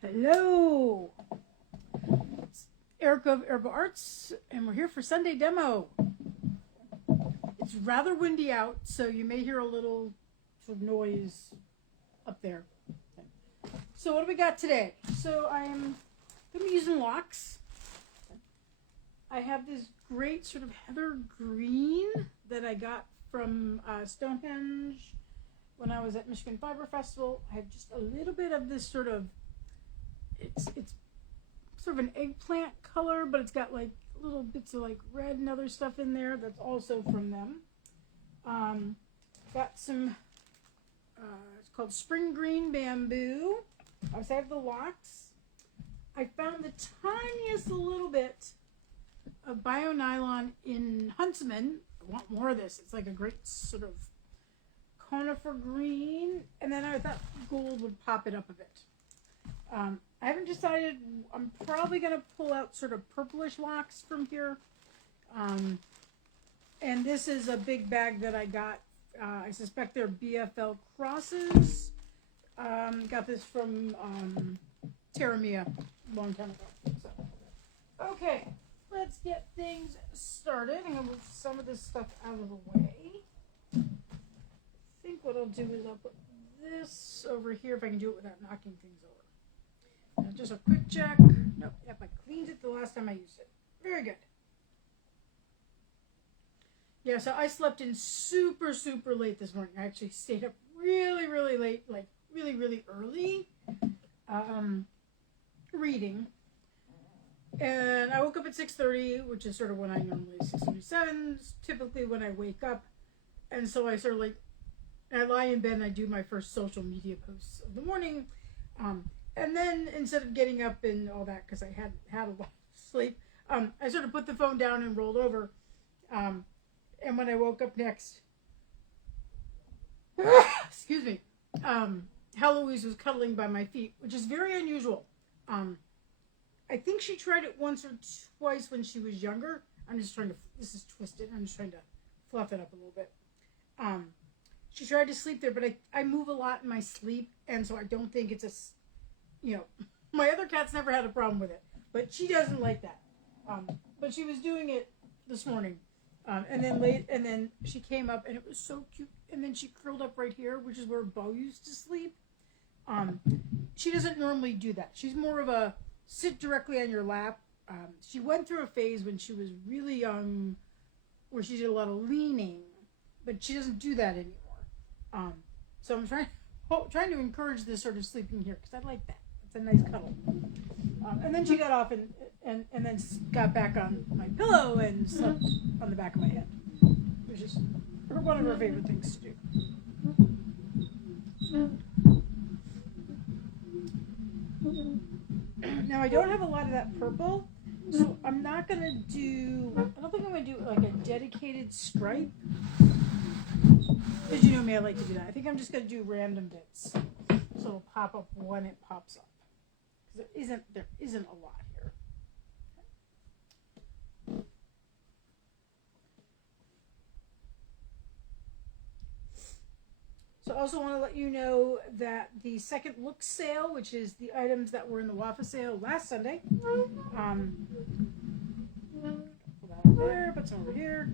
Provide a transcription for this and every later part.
Hello, it's Erica of Herbal Arts, and we're here for Sunday demo. It's rather windy out, so you may hear a little sort of noise up there. So what do we got today? So I'm going to be using locks. I have this great sort of heather green that I got from Stonehenge when I was at Michigan Fiber Festival. I have just a little bit of this sort of, it's sort of an eggplant color, but it's got like little bits of like red and other stuff in there that's also from them. Got some, it's called Spring Green Bamboo. I also have the locks. I found the tiniest little bit of bio nylon in Huntsman. I want more of this. It's like a great sort of conifer green, and then I thought gold would pop it up a bit. I haven't decided. I'm probably going to pull out sort of purplish locks from here. And this is a big bag that I got. I suspect they're BFL crosses. Got this from Terramia a long time ago. So, okay, let's get things started. I'm going to move some of this stuff out of the way. I think what I'll do is I'll put this over here if I can do it without knocking things over. Now just a quick check. Nope, yep, I cleaned it the last time I used it. Very good. Yeah, so I slept in super late this morning. I actually stayed up really late, like really early, reading. And I woke up at 6:30, which is sort of when I normally, 6:37 is typically when I wake up. And so I sort of like, I lie in bed and I do my first social media posts of the morning. And then instead of getting up and all that, because I had a lot of sleep, I sort of put the phone down and rolled over. And when I woke up next, excuse me, Heloise was cuddling by my feet, which is very unusual. I think she tried it once or twice when she was younger. This is twisted. I'm just trying to fluff it up a little bit. She tried to sleep there, but I move a lot in my sleep, and so I don't think it's my other cats never had a problem with it, but she doesn't like that. But she was doing it this morning, and then she came up, and it was so cute. And then she curled up right here, which is where Bo used to sleep. She doesn't normally do that. She's more of a sit directly on your lap. She went through a phase when she was really young, where she did a lot of leaning, but she doesn't do that anymore. So I'm trying to encourage this sort of sleeping here because I like that. It's a nice cuddle. And then she got off and then got back on my pillow and slept on the back of my head, which is one of her favorite things to do. Now I don't have a lot of that purple, so I'm not going to do, I don't think I'm going to do like a dedicated stripe. Because you know me, I like to do that. I think I'm just going to do random bits. So it'll pop up when it pops up. Because there isn't a lot here. So I also want to let you know that the second look sale, which is the items that were in the WAFA sale last Sunday, pull that over there, put some over here.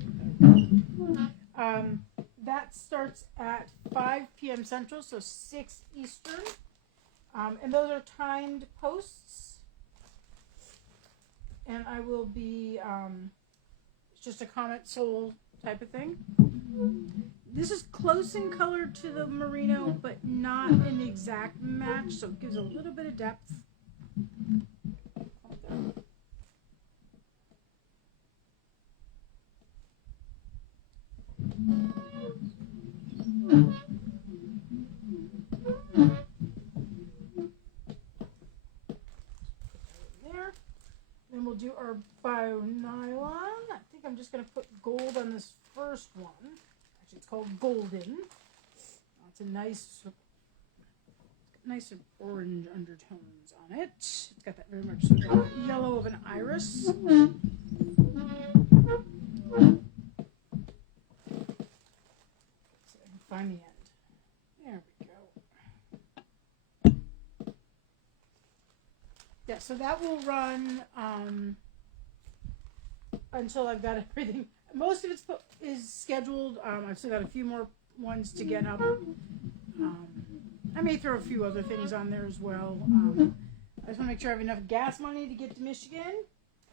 That starts at 5 p.m. Central, so 6 Eastern. And those are timed posts. And I will be, it's just a comment soul type of thing. This is close in color to the merino, but not an exact match, so it gives a little bit of depth. There. Then we'll do our bio nylon. I think I'm just going to put gold on this first one. Actually, it's called Golden. It's a nice orange undertones on it. It's got that very much sort of yellow of an iris. Find the end. There we go. Yeah, so that will run until I've got everything. Most of it is scheduled. I've still got a few more ones to get up. I may throw a few other things on there as well. I just want to make sure I have enough gas money to get to Michigan.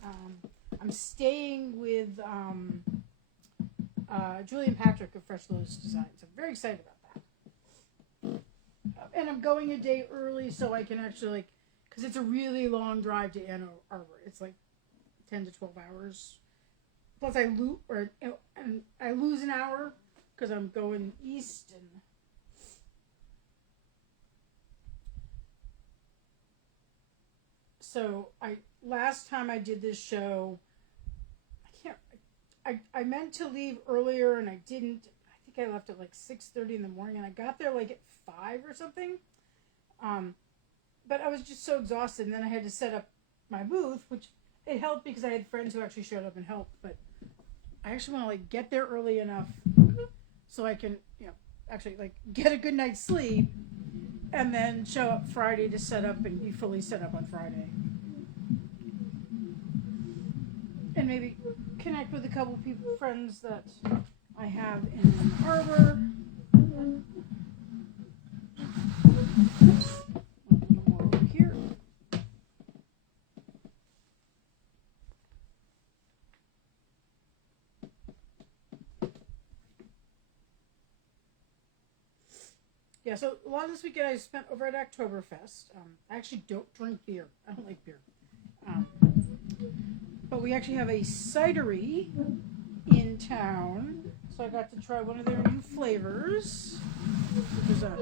I'm staying with Julian Patrick of Fresh Lotus Designs. I'm very excited about that. And I'm going a day early so I can actually, because it's a really long drive to Ann Arbor. It's like 10 to 12 hours. Plus I lose an hour because I'm going east. And so last time I did this show, I meant to leave earlier and I didn't. I think I left at like 6:30 in the morning and I got there like at 5 or something. But I was just so exhausted, and then I had to set up my booth, which it helped because I had friends who actually showed up and helped. But I actually want to like get there early enough so I can, actually like get a good night's sleep and then show up Friday to set up and be fully set up on Friday. And maybe connect with a couple people, friends that I have in Ann Arbor. A little more over here. Yeah, so a lot of this weekend I spent over at Oktoberfest. I actually don't drink beer. I don't like beer. But we actually have a cidery in town, so I got to try one of their new flavors, which is a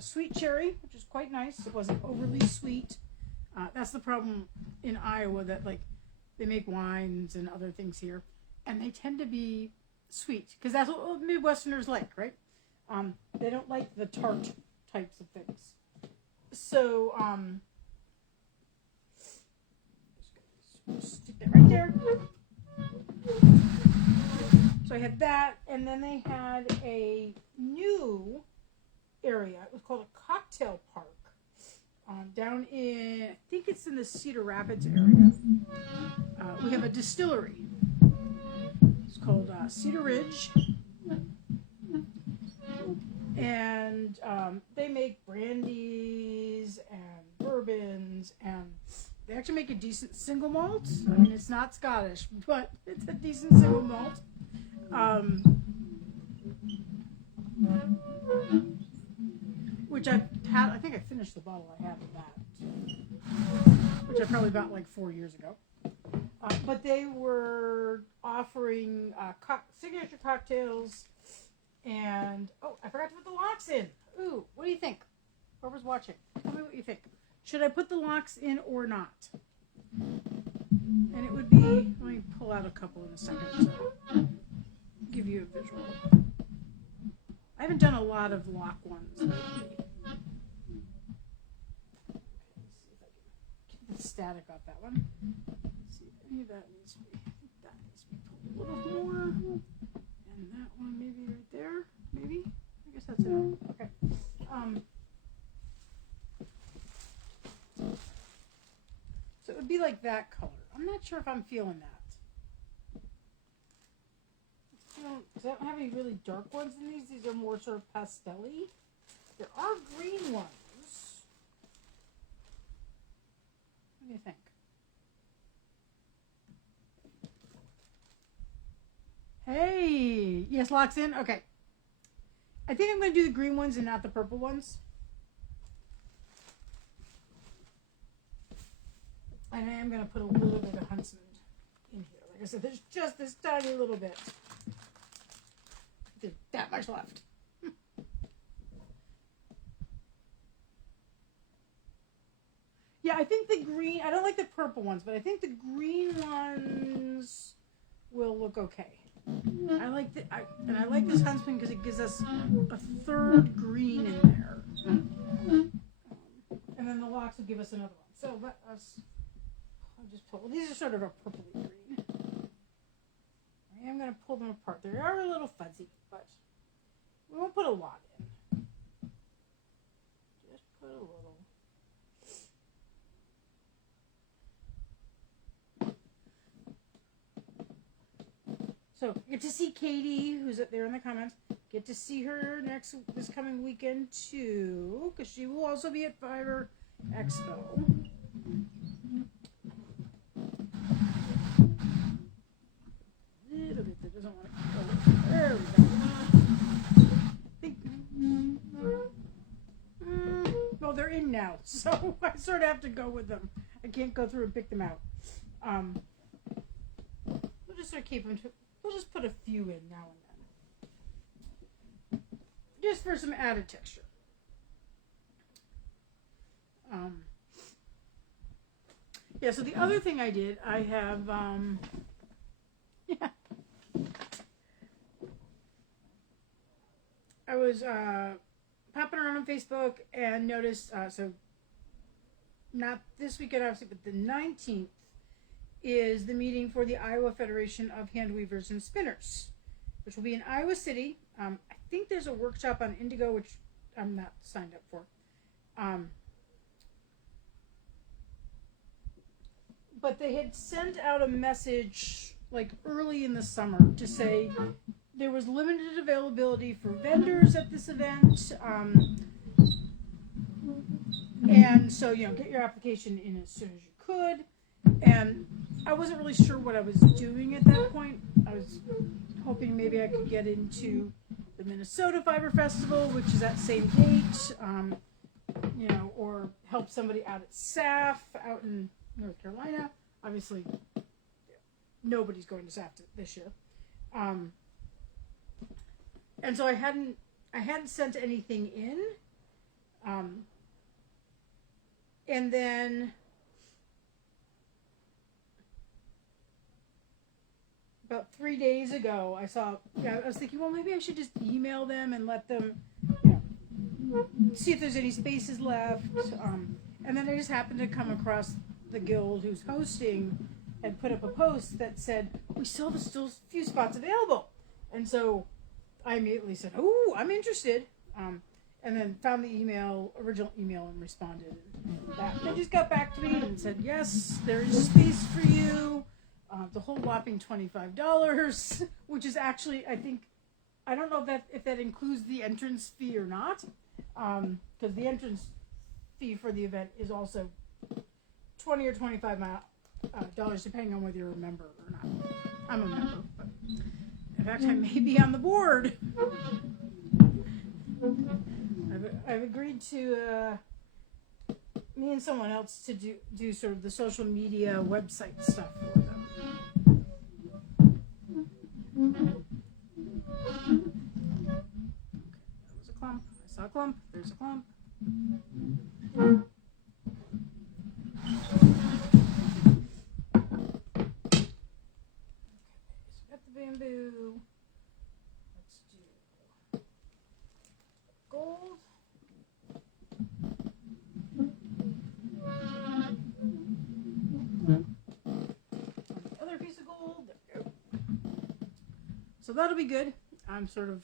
sweet cherry, which is quite nice. It wasn't overly sweet. That's the problem in Iowa, that like they make wines and other things here, and they tend to be sweet because that's what Midwesterners like, right? They don't like the tart types of things. So stick that right there. So I had that, and then they had a new area. It was called a cocktail park down in, I think it's in the Cedar Rapids area. We have a distillery. It's called Cedar Ridge. And they make brandies and bourbons, and they actually make a decent single malt. I mean, it's not Scottish, but it's a decent single malt. Which I've had, I think I finished the bottle I had of that, which I probably bought like 4 years ago. But they were offering signature cocktails. And, I forgot to put the locks in. Ooh, what do you think? Whoever's watching, tell me what you think. Should I put the locks in or not? And it would be, let me pull out a couple in a second to give you a visual. I haven't done a lot of lock ones lately. Okay, let's see if I can get the static off that one. Let's see if any of that needs to be, I think that needs to be pulled a little more. And that one maybe right there, maybe? I guess that's it. Okay. So it would be like that color. I'm not sure if I'm feeling that. Because I don't have any really dark ones in these. These are more sort of pastel-y. There are green ones. What do you think? Hey, yes, locks in. Okay. I think I'm going to do the green ones and not the purple ones. And I am going to put a little bit of Huntsman in here. Like I said, there's just this tiny little bit. There's that much left. Yeah, I think the green, I don't like the purple ones, but I think the green ones will look okay. I like and I like this Huntsman because it gives us a third green in there, and then the locks will give us another one. So let us. I'll just pull. Well, these are sort of a purpley green. I am going to pull them apart. They are a little fuzzy, but we won't put a lot in. Just put a little. So get to see Katie, who's up there in the comments. Get to see her this coming weekend too, because she will also be at Fiverr Expo. Little bit that doesn't want to go. There we go. Well, they're in now, so I sort of have to go with them. I can't go through and pick them out. We'll just sort of keep them. We'll just put a few in now and then, just for some added texture. Yeah. So the other thing I did, I have yeah. I was popping around on Facebook and noticed, so not this weekend obviously, but the 19th is the meeting for the Iowa Federation of Hand Weavers and Spinners, which will be in Iowa City. I think there's a workshop on Indigo, which I'm not signed up for. But they had sent out a message like early in the summer to say there was limited availability for vendors at this event. And so, get your application in as soon as you could. And I wasn't really sure what I was doing at that point. I was hoping maybe I could get into the Minnesota Fiber Festival, which is that same date, or help somebody out at SAF out in North Carolina. Obviously, nobody's going to SAF this year. And so I hadn't sent anything in. And then about 3 days ago, I was thinking, well, maybe I should just email them and let them, see if there's any spaces left. And then I just happened to come across the guild who's hosting had put up a post that said, we still have a few spots available. And so I immediately said, oh, I'm interested. And then found the original email and responded. They just got back to me and said, yes, there is space for you. The whole whopping $25, which is actually, I don't know if that includes the entrance fee or not, because the entrance fee for the event is also $20 or $25 depending on whether you're a member or not. I'm a member, but in fact, I may be on the board. I've agreed to me and someone else to do sort of the social media website stuff for them. That was a clump. I saw a clump. There's a clump. Okay, so got the bamboo. Let's do gold. Other piece of gold. There we go. So that'll be good. I'm sort of.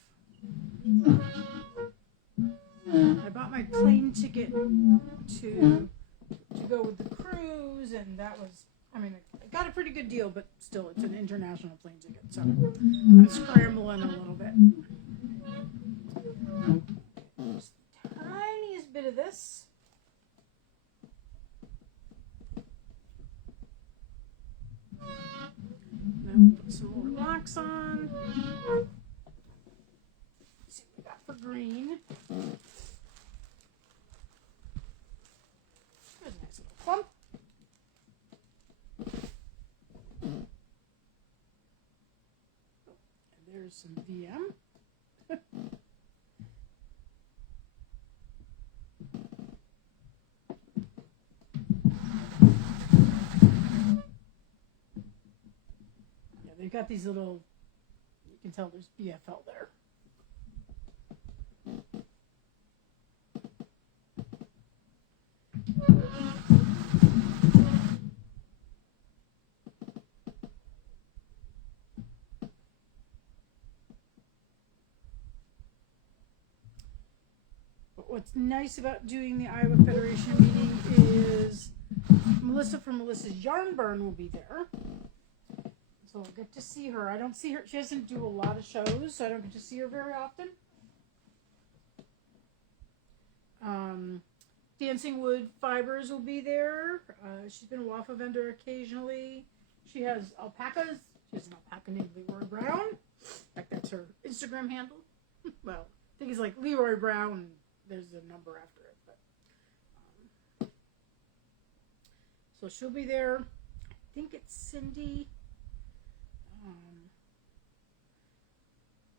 I bought my plane ticket to go with the cruise, and that was. I got a pretty good deal, but still, it's an international plane ticket, so I'm scrambling a little bit. Just the tiniest bit of this. Then put some more locks on. Let's see what we got for green. There's a nice little clump. And there's some VM. They've got these little, you can tell there's BFL there. But what's nice about doing the Iowa Federation meeting is Melissa from Melissa's Yarn Barn will be there. So I'll get to see her. I don't see her. She doesn't do a lot of shows, so I don't get to see her very often. Dancing Wood Fibers will be there. She's been a waffle vendor occasionally. She has alpacas. She has an alpaca named Leroy Brown. In fact, that's her Instagram handle. Well, I think it's like Leroy Brown. There's a number after it. But, so she'll be there. I think it's Cindy.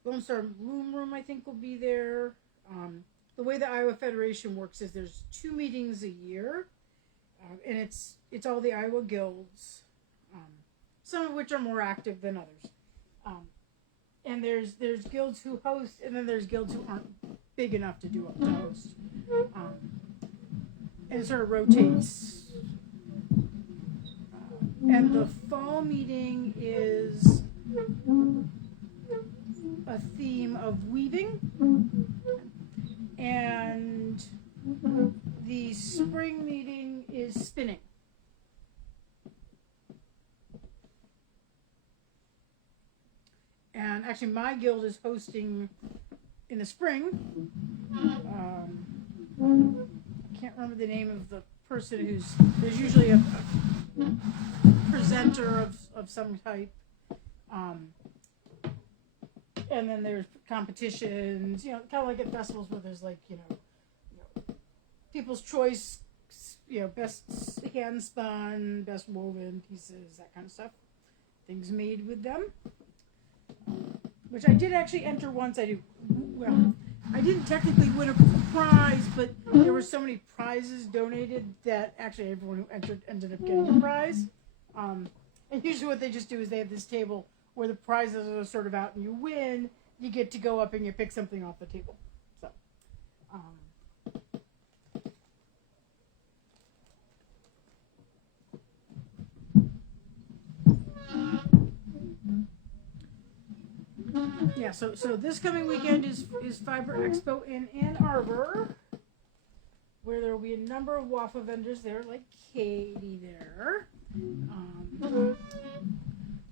Lone Star Loom Room, I think, will be there. The way the Iowa Federation works is there's 2 meetings a year, and it's all the Iowa guilds, some of which are more active than others. And there's guilds who host, and then there's guilds who aren't big enough to do to host. And it sort of rotates. And the fall meeting is a theme of weaving, and the spring meeting is spinning. And actually my guild is hosting in the spring. I can't remember the name of the person there's usually a presenter of some type. And then there's competitions, kind of like at festivals where there's like, people's choice, best hand spun, best woven pieces, that kind of stuff. Things made with them. Which I did actually enter once. I didn't technically win a prize, but there were so many prizes donated that actually everyone who entered ended up getting a prize. And usually what they just do is they have this table where the prizes are sort of out and you win, you get to go up and you pick something off the table. So, yeah, so this coming weekend is Fiber Expo in Ann Arbor, where there will be a number of waffle vendors there, like Katie there.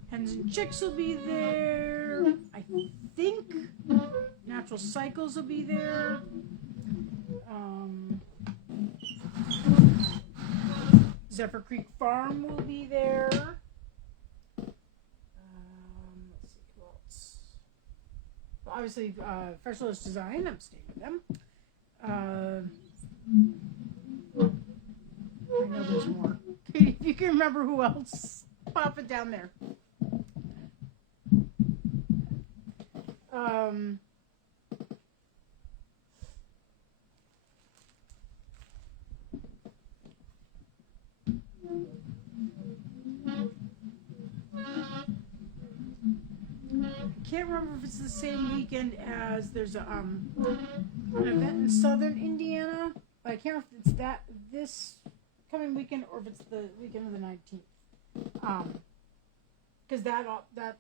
Hens and Chicks will be there. I think Natural Cycles will be there. Zephyr Creek Farm will be there. Let's see who else. Well, obviously, Fresh Lotus Design. I'm staying with them. I know there's more. Katie, if you can remember who else, pop it down there. Can't remember if it's the same weekend as there's an event in southern Indiana. I can't remember if it's this coming weekend or if it's the weekend of the 19th. Because that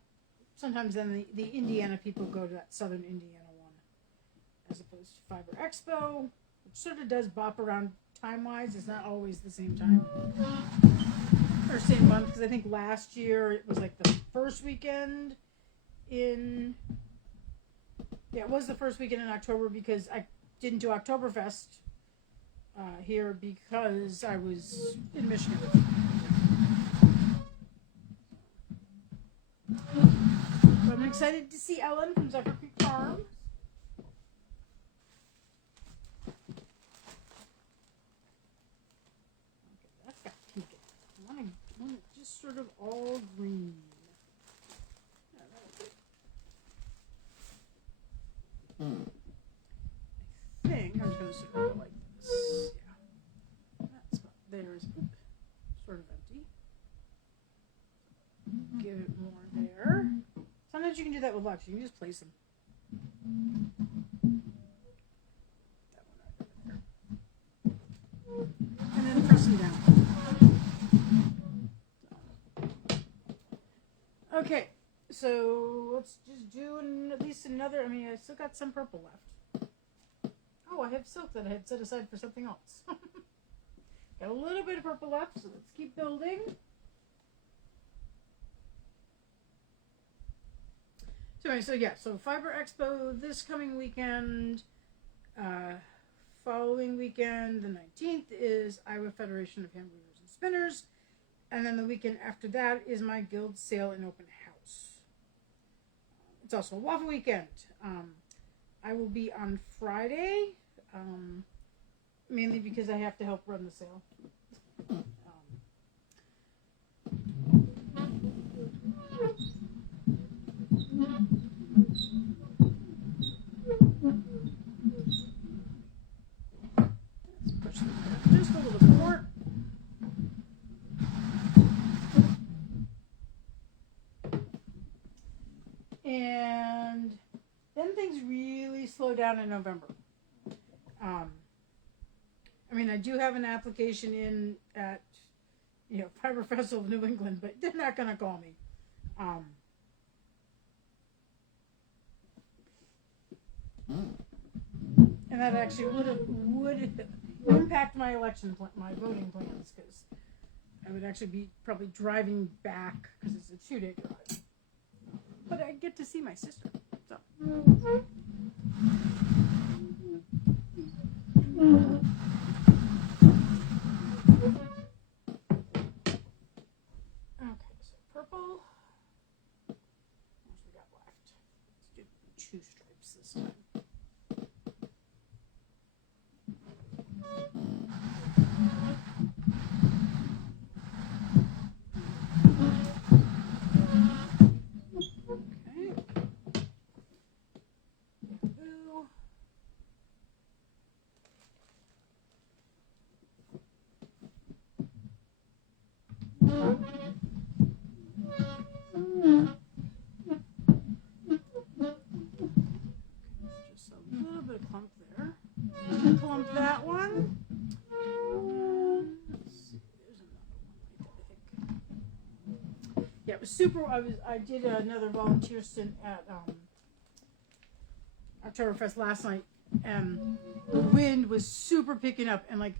sometimes then the Indiana people go to that southern Indiana one as opposed to Fiber Expo, which sort of does bop around time-wise. It's not always the same time or same month, because I think last year it was like the first weekend it was the first weekend in October, because I didn't do Oktoberfest here because I was in Michigan. But I'm excited to see Ellen from Zephyr Creek Farm. Okay, that's got pink in it. I want it just sort of all green. I think I'm just going to sort of go like this. Yeah. That spot there is sort of empty. Give it more there. Sometimes you can do that with blocks. You can just place them. That one right over there. And then press them down. Okay. So let's just do at least another. I mean, I still got some purple left. Oh, I have silk that I had set aside for something else. Got a little bit of purple left, so let's keep building. So Fiber Expo this coming weekend. Following weekend, the 19th, is Iowa Federation of Hand Weavers and Spinners. And then the weekend after that is my guild sale and open house. It's also a waffle weekend. I will be on Friday, mainly because I have to help run the sale. Let's push this back just a little bit more. And then things really slow down in November. I do have an application in at, Fiber Festival of New England, but they're not going to call me. And that actually would impact my my voting plans, because I would actually be probably driving back, because it's a 2-day drive. But I get to see my sister, so. Okay, so purple. What else we got left? Let's do 2 stripes this time. Just a little bit of clump there. Clump that one. Let's see, there's another one right there, I think. Yeah, it was super. I did another volunteer stint at Oktoberfest last night, and the wind was super picking up, and we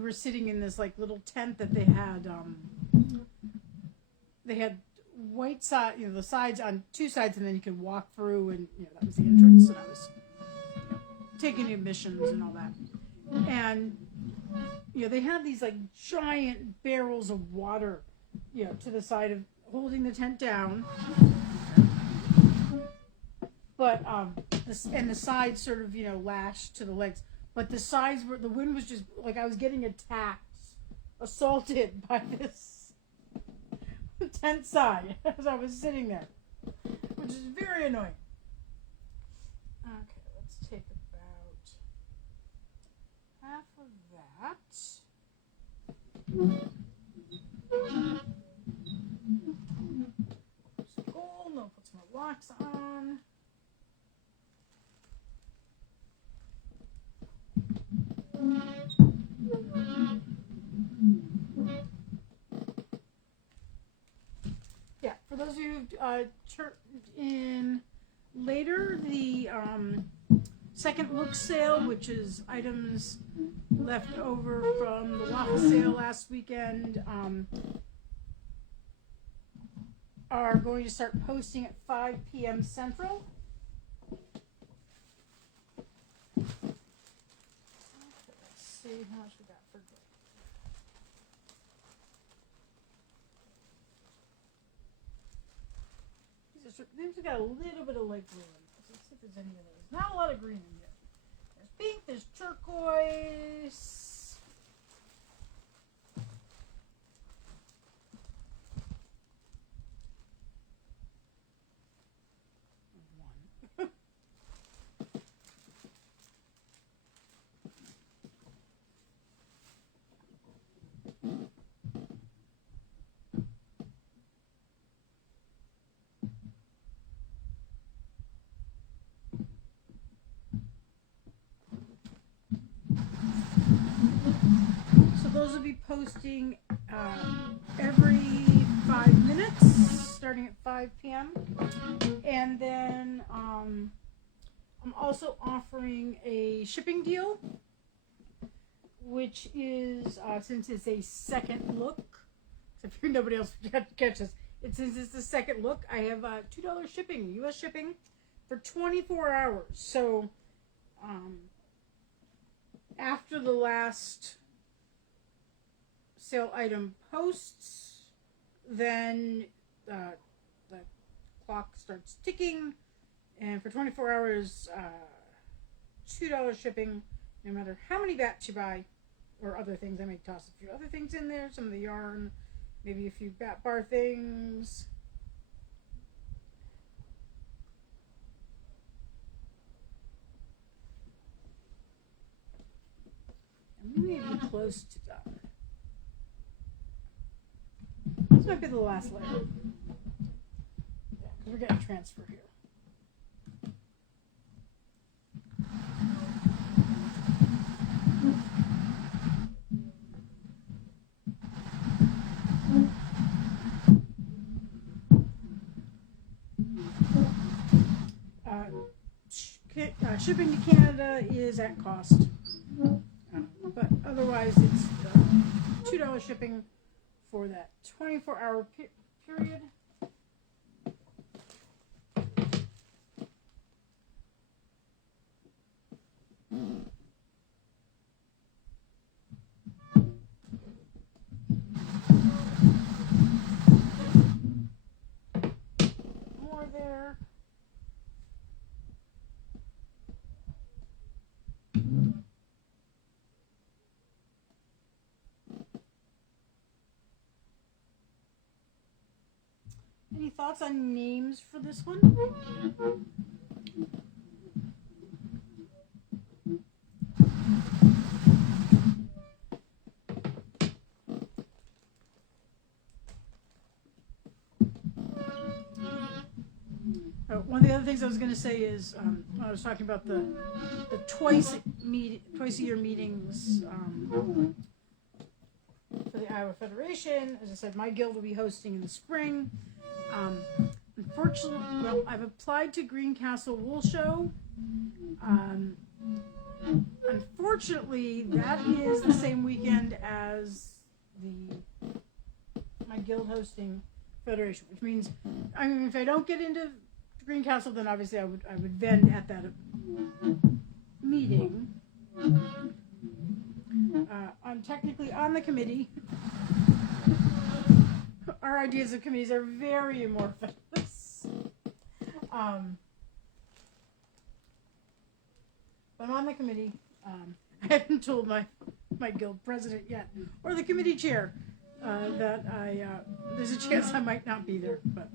were sitting in this little tent that they had. They had white side, the sides on 2 sides, and then you could walk through, and that was the entrance. And I was taking admissions and all that, and they had these giant barrels of water, to the side of holding the tent down. But the sides sort of lashed to the legs, but the sides the wind was just I was getting assaulted by this tent side as I was sitting there, which is very annoying. Okay, let's take about half of that. Some gold, and I'll put some more wax on. Yeah, for those of you who turned in later, the second look sale, which is items left over from the waffle sale last weekend, are going to start posting at 5 p.m. Central. Let's see how much we got for gold. These have got a little bit of light blue in them. Let's see if there's any of those. Not a lot of green in here. There's pink, there's turquoise. Those will be posting every 5 minutes, starting at 5 p.m. And then I'm also offering a shipping deal, which is, since it's a second look, so if nobody else got to catch this, since it's the second look, I have $2 shipping, U.S. shipping, for 24 hours. So, after the last sale item posts, then the clock starts ticking, and for 24 hours, $2 shipping, no matter how many bats you buy, or other things. I may toss a few other things in there, some of the yarn, maybe a few bat bar things. I'm maybe close to done. This might be the last layer. Yeah, because we're getting transfer here. Shipping to Canada is at cost, but otherwise it's $2 shipping for that 24-hour period. More there. Any thoughts on names for this one? One of the other things I was going to say is I was talking about the twice a year meetings for the Iowa Federation. As I said, my guild will be hosting in the spring. Unfortunately, well, I've applied to Greencastle Wool Show. Unfortunately, that is the same weekend as my guild hosting Federation, which means, I mean, if I don't get into Greencastle, then obviously I would vend at that meeting. I'm technically on the committee. Our ideas of committees are very amorphous. But I'm on the committee. I haven't told my guild president yet, or the committee chair, that there's a chance I might not be there. But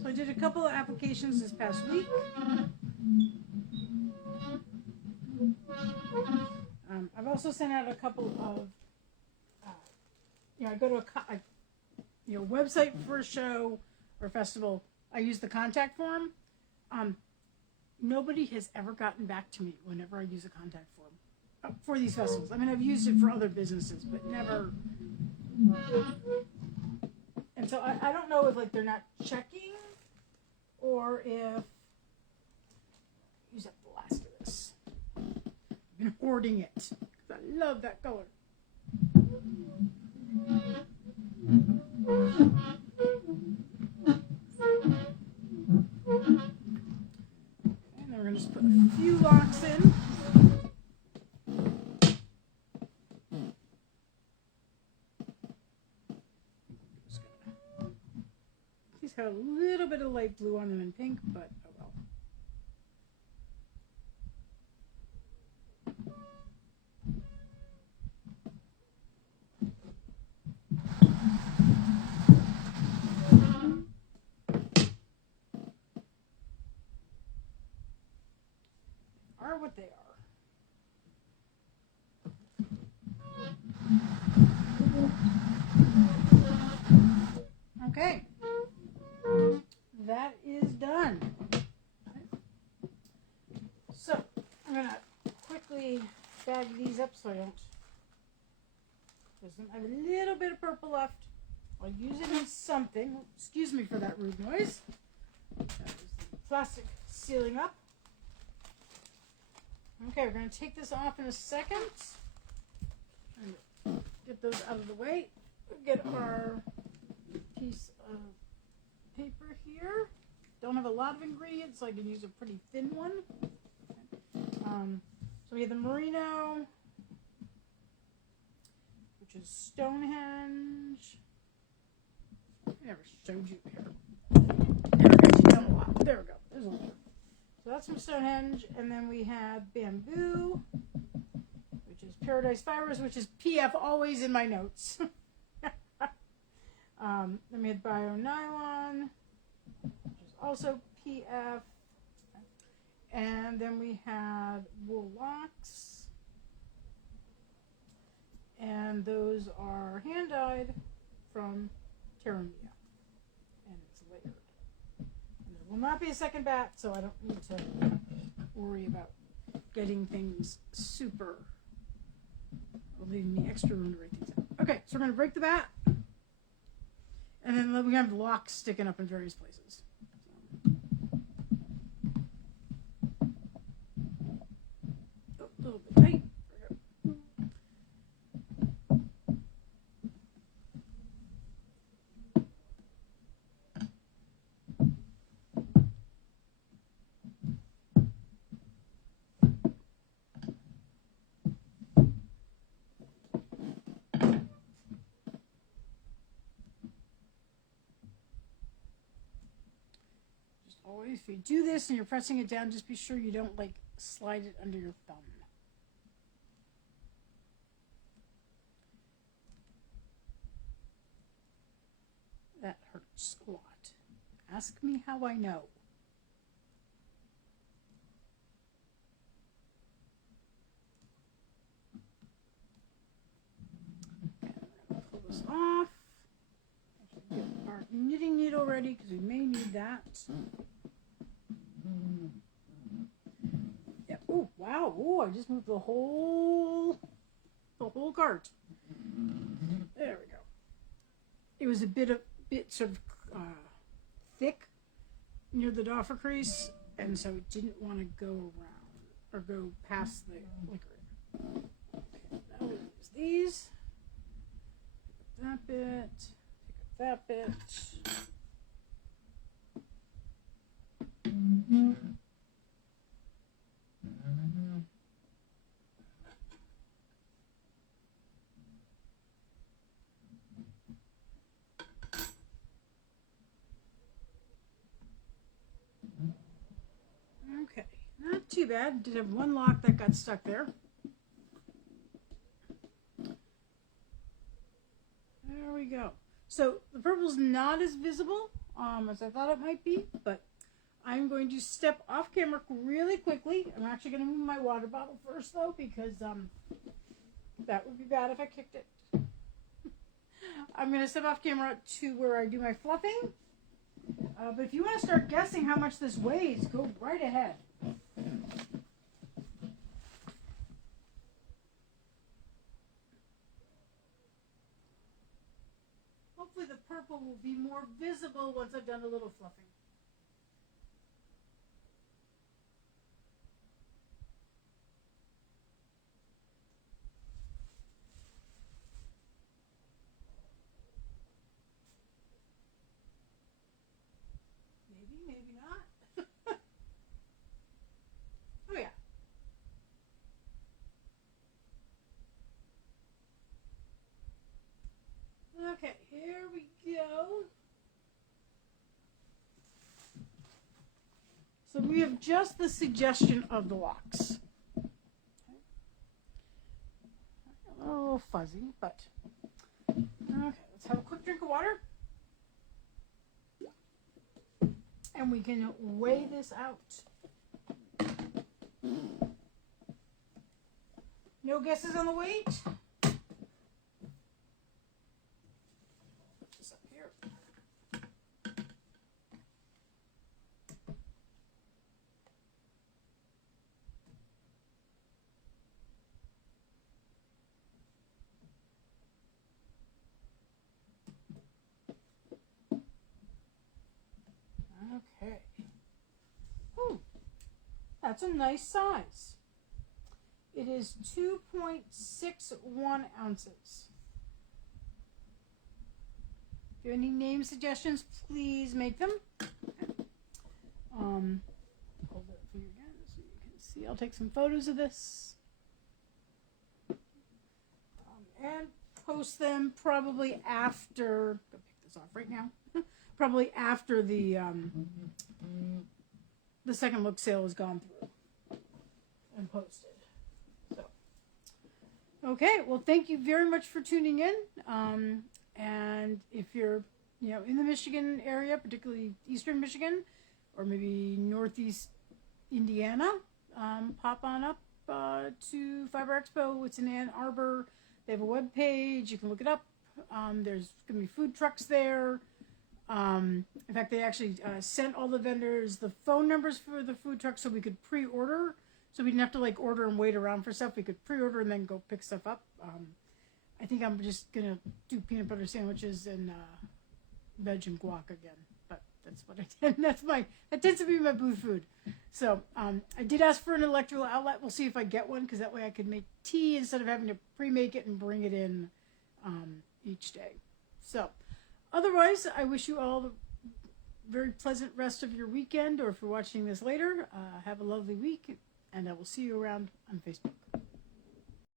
so I did a couple of applications this past week. I've also sent out a couple of, I go to a website for a show or festival. I use the contact form. Nobody has ever gotten back to me whenever I use a contact form for these festivals. I mean, I've used it for other businesses, but never. And so I don't know if they're not checking, or if use up the last of this. I've been hoarding it because I love that color. And then we're going to just put a few locks in. These have a little bit of light blue on them in pink, but oh well. Are what they are. Okay. That is done. So, I'm going to quickly bag these up so I don't lose them. I have a little bit of purple left. I'll use it in something. Excuse me for that rude noise. That is the plastic sealing up. Okay, we're going to take this off in a second. And get those out of the way. Get our piece of paper here. Don't have a lot of ingredients, so I can use a pretty thin one. So we have the Merino, which is Stonehenge. I never showed you here. There we go. There's a lot. So that's from Stonehenge, and then we have bamboo, which is Paradise Fibers, which is PF always in my notes. Then we had Bio Nylon, which is also PF, and then we had Wool Locks, and those are hand dyed from Terra Mia, and it's layered. Will not be a second bat, so I don't need to worry about getting things super, or leaving me extra room to write things out. Okay, so we're going to break the bat, and then we have locks sticking up in various places. So, a little bit tight. Always, if you do this and you're pressing it down, just be sure you don't like slide it under your thumb. That hurts a lot. Ask me how I know. Okay, I'm going to pull this off. I should get our knitting needle ready because we may need that. Yeah. Oh wow! Oh, I just moved the whole cart. There we go. It was a bit sort of thick near the doffer crease, and so it didn't want to go around or go past the liquor. Okay, now we'll use these. Pick up that bit. Pick up that bit. Okay, not too bad. Did have one lock that got stuck there. There we go. So the purple's not as visible as I thought it might be, but I'm going to step off camera really quickly. I'm actually going to move my water bottle first, though, because that would be bad if I kicked it. I'm going to step off camera to where I do my fluffing. But if you want to start guessing how much this weighs, go right ahead. Hopefully the purple will be more visible once I've done a little fluffing. Maybe not. Oh yeah. Okay, here we go. So we have just the suggestion of the locks. A little fuzzy, but okay, let's have a quick drink of water. And we can weigh this out. No guesses on the weight? Put this up here. Okay. Oh, that's a nice size. It is 2.61 ounces. If you have any name suggestions, please make them. Hold it for you again so you can see. I'll take some photos of this. And post them probably after. Go pick this off right now. Probably after the second look sale is gone through and posted. So, okay. Well, thank you very much for tuning in. And if you're, in the Michigan area, particularly Eastern Michigan, or maybe Northeast Indiana, pop on up to Fiber Expo. It's in Ann Arbor. They have a web page. You can look it up. There's going to be food trucks there. In fact, they actually sent all the vendors the phone numbers for the food trucks so we could pre-order. So we didn't have to order and wait around for stuff. We could pre-order and then go pick stuff up. I think I'm just going to do peanut butter sandwiches and veg and guac again. But that's what I did. That tends to be my booth food. So I did ask for an electrical outlet. We'll see if I get one, because that way I could make tea instead of having to pre-make it and bring it in each day. So otherwise, I wish you all the very pleasant rest of your weekend, or if you're watching this later, have a lovely week, and I will see you around on Facebook.